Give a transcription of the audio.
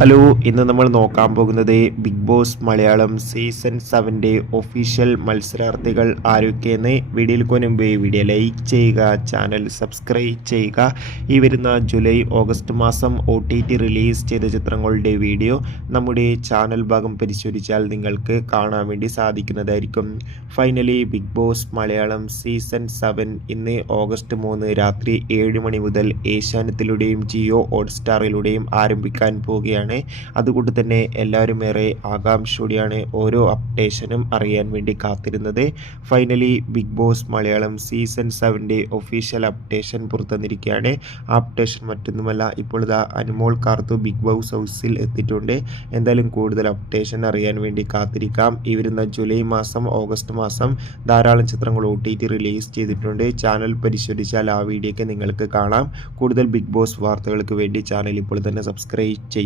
Hello ഇന്ന് നമ്മൾ നോക്കാൻ പോകുന്നത് ബിഗ് ബോസ് മലയാളം സീസൺ സെവന്റെ ഒഫീഷ്യൽ മത്സരാർത്ഥികൾ ആരൊക്കെയെന്ന് വീഡിയോയിൽ മുമ്പ് വീഡിയോ ലൈക്ക് ചെയ്യുക ചാനൽ സബ്സ്ക്രൈബ് ചെയ്യുക. ഈ വരുന്ന ജൂലൈ ഓഗസ്റ്റ് മാസം ഒ റിലീസ് ചെയ്ത ചിത്രങ്ങളുടെ വീഡിയോ നമ്മുടെ ചാനൽ ഭാഗം പരിശോധിച്ചാൽ നിങ്ങൾക്ക് കാണാൻ വേണ്ടി സാധിക്കുന്നതായിരിക്കും. Finally Big Boss Malayalam season seven ഇന്ന് ഓഗസ്റ്റ് മൂന്ന് രാത്രി ഏഴ് മണി മുതൽ ഏഷ്യാനെറ്റിലൂടെയും ജിയോ ഹോട്ട്സ്റ്റാറിലൂടെയും ആരംഭിക്കാൻ പോവുകയാണ്. അതുകൊണ്ട് തന്നെ എല്ലാവരും ഏറെ ആകാംക്ഷയോടെയാണ് ഓരോ അപ്ഡേഷനും അറിയാൻ വേണ്ടി കാത്തിരുന്നത്. Finally Big Boss Malayalam season സെവന്റെ official updation പുറത്തുവന്നിരിക്കുകയാണ്. ആ അപ്ഡേഷൻ മറ്റൊന്നുമല്ല ഇപ്പോൾ ഇതാ അനുമോൾ കാർത്തു ബിഗ് ബോസ് ഹൗസിൽ എത്തിയിട്ടുണ്ട്. എന്തായാലും കൂടുതൽ അപ്ഡേഷൻ അറിയാൻ വേണ്ടി കാത്തിരിക്കാം. ഇവരുന്ന വരുന്ന ജൂലൈ മാസം ഓഗസ്റ്റ് മാസം ധാരാളം ചിത്രങ്ങൾ ഒ ടി ടി റിലീസ് ചെയ്തിട്ടുണ്ട്. ചാനൽ പരിശോധിച്ചാൽ ആ വീഡിയോയ്ക്ക് നിങ്ങൾക്ക് കാണാം. കൂടുതൽ ബിഗ് ബോസ് വാർത്തകൾക്ക് വേണ്ടി ചാനൽ ഇപ്പോൾ തന്നെ സബ്സ്ക്രൈബ് ചെയ്യും.